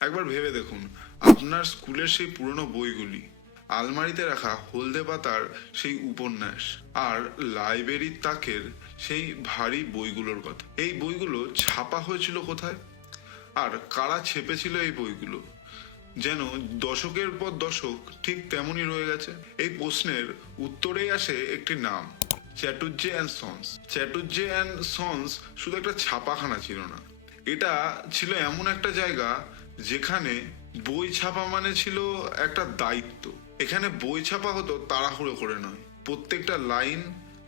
একবার ভেবে দেখুন, আপনার স্কুলের সেই পুরনো বইগুলি, আলমারিতে রাখা হলদে পাতার সেই উপন্যাস আর লাইব্রেরির তাকের সেই ভারী বইগুলোর কথা। এই বইগুলো ছাপা হয়েছিল কোথায়? আর কারা ছেপেছিল এই বইগুলো? যেন দশকের পর দশক ঠিক তেমনই রয়ে গেছে। এই প্রশ্নের উত্তরেই আসে একটি নাম Chatterjee and sons. Chatterjee and sons শুধু একটা ছাপাখানা ছিল না, এটা ছিল এমন একটা জায়গা যেখানে বই ছাপা মানে ছিল একটা দায়িত্ব। এখানে বই ছাপা হতো তাড়াহুড়ো করে নয়। প্রত্যেকটা লাইন,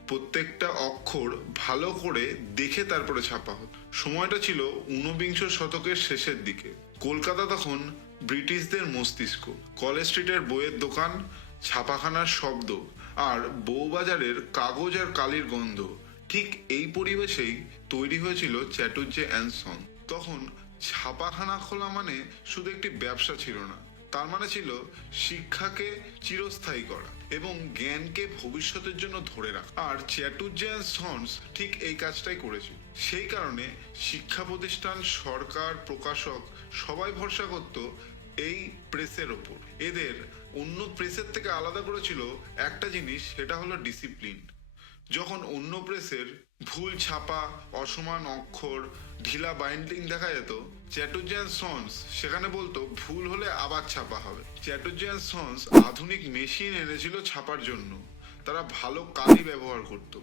প্রত্যেকটা অক্ষর ভালো করে দেখে তারপরে ছাপা হতো। সময়টা ছিল ঊনবিংশ শতকের শেষের দিকে। কলকাতা তখন ব্রিটিশদের মস্তিষ্ক। কলেজ স্ট্রিটের বইয়ের দোকান, ছাপাখানার শব্দ আর বউবাজারের কাগজ আর কালির গন্ধ। ঠিক এই পরিবেশেই তৈরি হয়েছিল চ্যাটুর্জে অ্যান্ড তখন ছাপাখানা খোলা মানে শুধু একটি ব্যবসা ছিল না। তার মানে ছিল শিক্ষাকে চিরস্থায়ী করা এবং জ্ঞানকে ভবিষ্যতের জন্য ধরে রাখা। আর চ্যাটুর্জে অ্যান্ড সন্স ঠিক এই কাজটাই করেছিল সেই কারণে শিক্ষা প্রতিষ্ঠান, সরকার, প্রকাশক সবাই ভরসা করত এই প্রেসের ওপর। এদের অন্য প্রেসের থেকে আলাদা করেছিল একটা জিনিস, সেটা হলো ডিসিপ্লিন। যখন অন্য প্রেসের ভুল ছাপা, অসমান অক্ষর, ঢিলা বাইন্ডিং দেখা যেত চ্যাটুর্জিয়ান সন্স সেখানে বলতো, ভুল হলে আবার ছাপা হবে। চ্যাটুর্জিয়ান সন্স আধুনিক মেশিন এনেছিল ছাপার জন্য। তারা ভালো কালি ব্যবহার করত।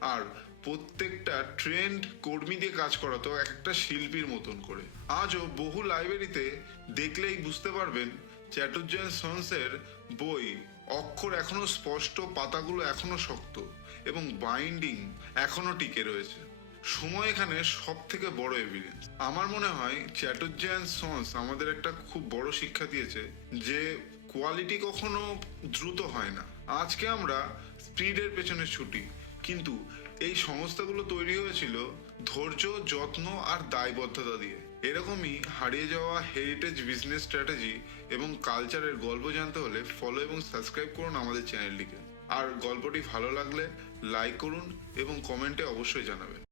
আর প্রত্যেকটা ট্রেন্ড কর্মী দিয়ে কাজ করাতো একটা শিল্পীর মতন করে। আজও বহু লাইব্রেরিতে দেখলেই বুঝতে পারবেন চ্যাটুর্জিয়ান সন্সের বই, অক্ষর এখনও স্পষ্ট, পাতাগুলো এখনও শক্ত এবং বাইন্ডিং এখনও টিকে রয়েছে। সময় এখানে সব থেকে বড় এভিডেন্স আমার মনে হয় চ্যাটুর্জি অ্যান্ড সন্স আমাদের একটা খুব বড় শিক্ষা দিয়েছে যে কোয়ালিটি কখনো দ্রুত হয় না। আজকে আমরা স্পিডের পেছনে ছুটি। কিন্তু এই সংস্থাগুলো তৈরি হয়েছিল ধৈর্য, যত্ন আর দায়বদ্ধতা দিয়ে। এরকমই হারিয়ে যাওয়া হেরিটেজ বিজনেস স্ট্র্যাটেজি এবং কালচারের গল্প জানতে হলে ফলো এবং সাবস্ক্রাইব করুন আমাদের চ্যানেলটিকে আর গল্পটি ভালো লাগলে লাইক করুন এবং কমেন্টে অবশ্যই জানাবেন।